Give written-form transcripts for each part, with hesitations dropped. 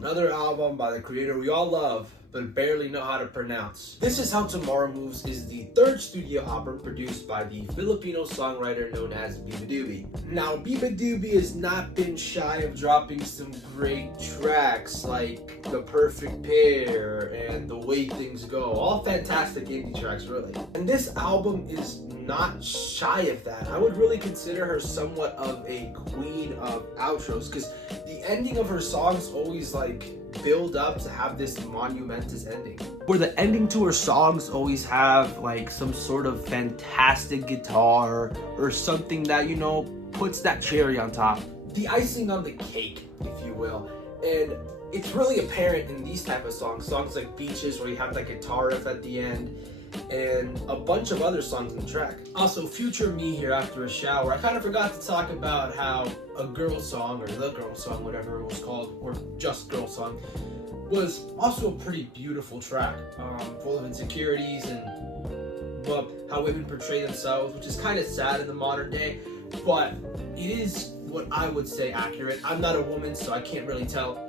Another album by the creator we all love, but barely know how to pronounce. This Is How Tomorrow Moves is the third studio album produced by the Filipino songwriter known as Beabadobee. Now, Beabadobee has not been shy of dropping some great tracks like The Perfect Pair and The Way Things Go. All fantastic indie tracks, really. And this album is not shy of that. I would really consider her somewhat of a queen of outros, because the ending of her songs always build up to have this monumentous ending, where the ending to her songs always have some sort of fantastic guitar or something that puts that cherry on top, the icing on the cake, if you will. And it's really apparent in these type of songs like Beaches, where you have that guitar riff at the end, and a bunch of other songs in the track. Also, Future Me here after a shower. I kind of forgot to talk about how a girl song, or the girl song, whatever it was called, or just girl song, was also a pretty beautiful track, full of insecurities and how women portray themselves, which is kind of sad in the modern day, but it is what I would say accurate. I'm not a woman, so I can't really tell.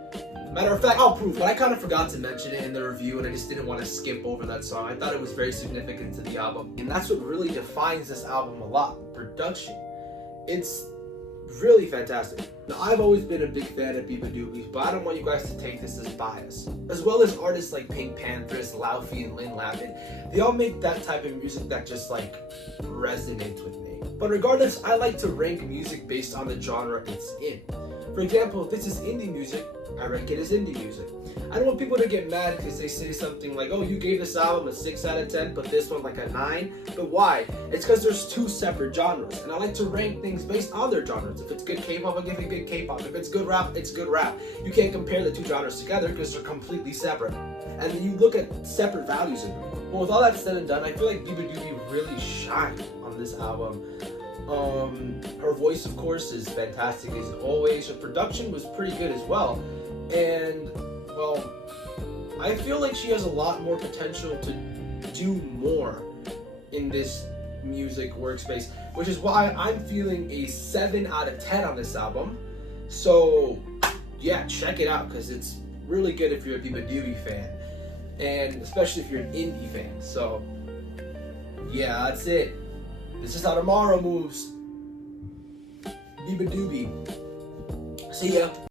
Matter of fact, I'll prove, but I kind of forgot to mention it in the review, and I just didn't want to skip over that song. I thought it was very significant to the album, and that's what really defines this album a lot: production. It's really fantastic. Now, I've always been a big fan of Beabadobee, but I don't want you guys to take this as bias. As well as artists like Pink Panthers, Laufey, and Lin Lapin, they all make that type of music that just resonates with me. But regardless, I like to rank music based on the genre it's in. For example, if this is indie music, I rank it as indie music. I don't want people to get mad because they say something like, oh, you gave this album a 6 out of 10, but this one a 9. But why? It's because there's two separate genres, and I like to rank things based on their genres. If it's good K-pop, I'll give it good K-pop. If it's good rap, it's good rap. You can't compare the two genres together because they're completely separate. And you look at separate values in them. Well, with all that said and done, I feel like Beabadobee really shined on this album. Her voice, of course, is fantastic as always. Her production was pretty good as well. And, well, I feel like she has a lot more potential to do more in this music workspace, which is why I'm feeling a 7 out of 10 on this album. So, yeah, check it out, because it's really good if you're a Beabadobee fan, and especially if you're an indie fan. So, yeah, that's it. This is How Tomorrow Moves. Beabadobee. See ya.